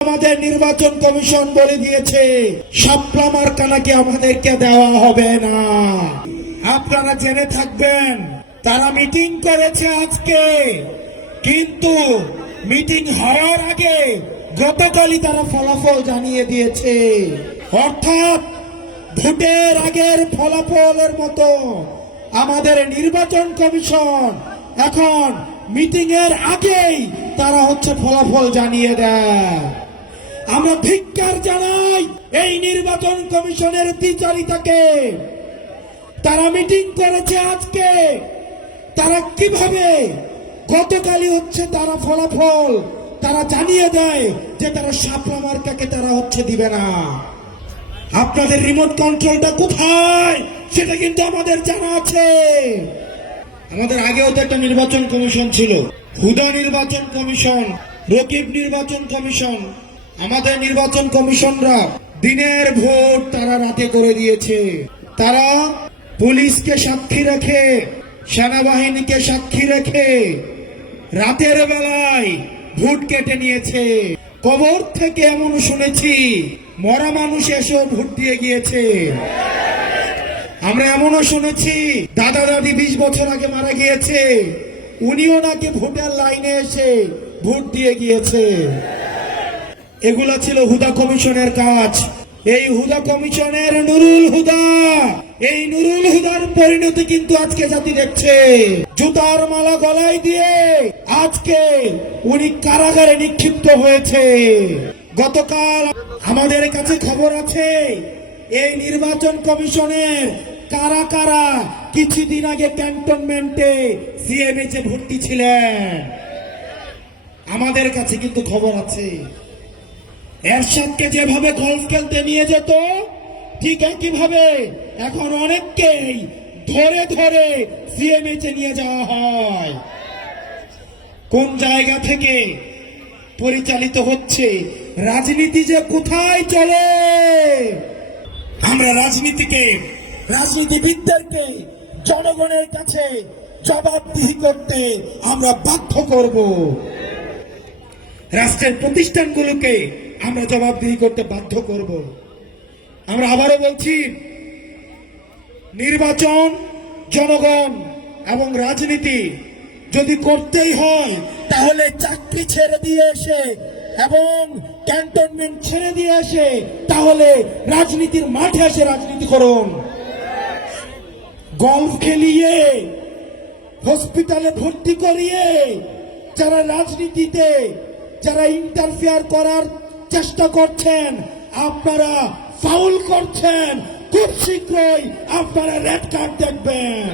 আমাদের নির্বাচন কমিশন বলে দিয়েছে শাপলা মার্কানাকে আমাদেরকে দেওয়া হবে না। আপনারা জেনে থাকবেন, তারা মিটিং করেছে আজকে, কিন্তু মিটিং হওয়ার আগে গতকালই তারা ফলাফল জানিয়ে দিয়েছে। অর্থাৎ ভোটের আগের ফলাফলের মতো আমাদের নির্বাচন কমিশন এখন মিটিং এর আগেই তারা হচ্ছে ফলাফল জানিয়ে দেয়। আমরা ধিক্কার জানাই এই নির্বাচন কমিশনের দ্বিচারিতাকে। তারা মিটিং করেছে আজকে। তারা কীভাবে? গতকালই হচ্ছে তারা ফলাফল। তারা জানিয়ে দেয় যে তারা শাপলা মার্কাকে তারা হচ্ছে দিবে না। আপনাদের রিমোট কন্ট্রোলটা কোথায়? সেটা কিন্তু আমাদের জানা আছে। আমাদের আগেও তো একটা নির্বাচন কমিশন ছিল। হুদা নির্বাচন কমিশন, রকিব নির্বাচন কমিশন আমাদের নির্বাচন কমিশনরা দিনের ভোট তারা রাতে করে দিয়েছে। তারা পুলিশকে সাক্ষী রেখে, সেনাবাহিনীকে সাক্ষী রেখে রাতের বেলায় ভোট কেটে নিয়েছে। কবর থেকে এমন শুনেছি, মরা মানুষ এসেও ভোট দিয়ে গিয়েছে। আমরা এমনও শুনেছি, দাদা দাদি বিশ বছর আগে মারা গিয়েছে, উনিও নাকি ভোটার লাইনে এসে ভোট দিয়ে গিয়েছে। এগুলা ছিল হুদা কমিশনের কাজ। এই হুদা কমিশনের নুরুল হুদা। এই নুরুল হুদার পরিণতি কিন্তু আজকে জাতি দেখছে। জুতার মালা গলায় দিয়ে আজকে উনি কারাগারে নিক্ষিপ্ত হয়েছে। গতকাল আমাদের কাছে খবর আছে, এই নির্বাচন কমিশনের কারা কারা কিছুদিন আগে ক্যান্টনমেন্টে সিএমএইচ ভর্তি ছিলেন। আমাদের কাছে কিন্তু খবর আছে। এরশাদকে যেভাবে গলফ খেলতে নিয়ে যেত, ঠিক একইভাবে এখন অনেককেই ধরে ধরে সিএমএইচ নিয়ে যাওয়া হয়। কোন জায়গা থেকে পরিচালিত হচ্ছে, রাজনীতি যে কোথায় চলে? আমরা রাজনীতিকে, রাজনীতিবিদদেরকে, জনগণের কাছে জবাবদিহি করতে আমরা বাধ্য করব। রাষ্ট্রের প্রতিষ্ঠানগুলোকে আমরা জবাবদিহি করতে বাধ্য করব। আমরা আবারও বলছি, নির্বাচন, জনগণ এবং রাজনীতি যদি করতেই হয়, তাহলে চাকরি ছেড়ে দিয়ে এসে এবং ক্যান্টনমেন্ট ছেড়ে দিয়ে এসে তাহলে রাজনীতির মাঠে এসে রাজনীতি করুন। গল্ফ খেলিয়ে, হসপিটালে ভর্তি করিয়ে, যারা রাজনীতিতে, যারা ইন্টারফেয়ার করার চেষ্টা করছেন আপনারা ফাউল করছেন। খুব শীঘ্রই আপনারা রেড কার্ড দেখবেন।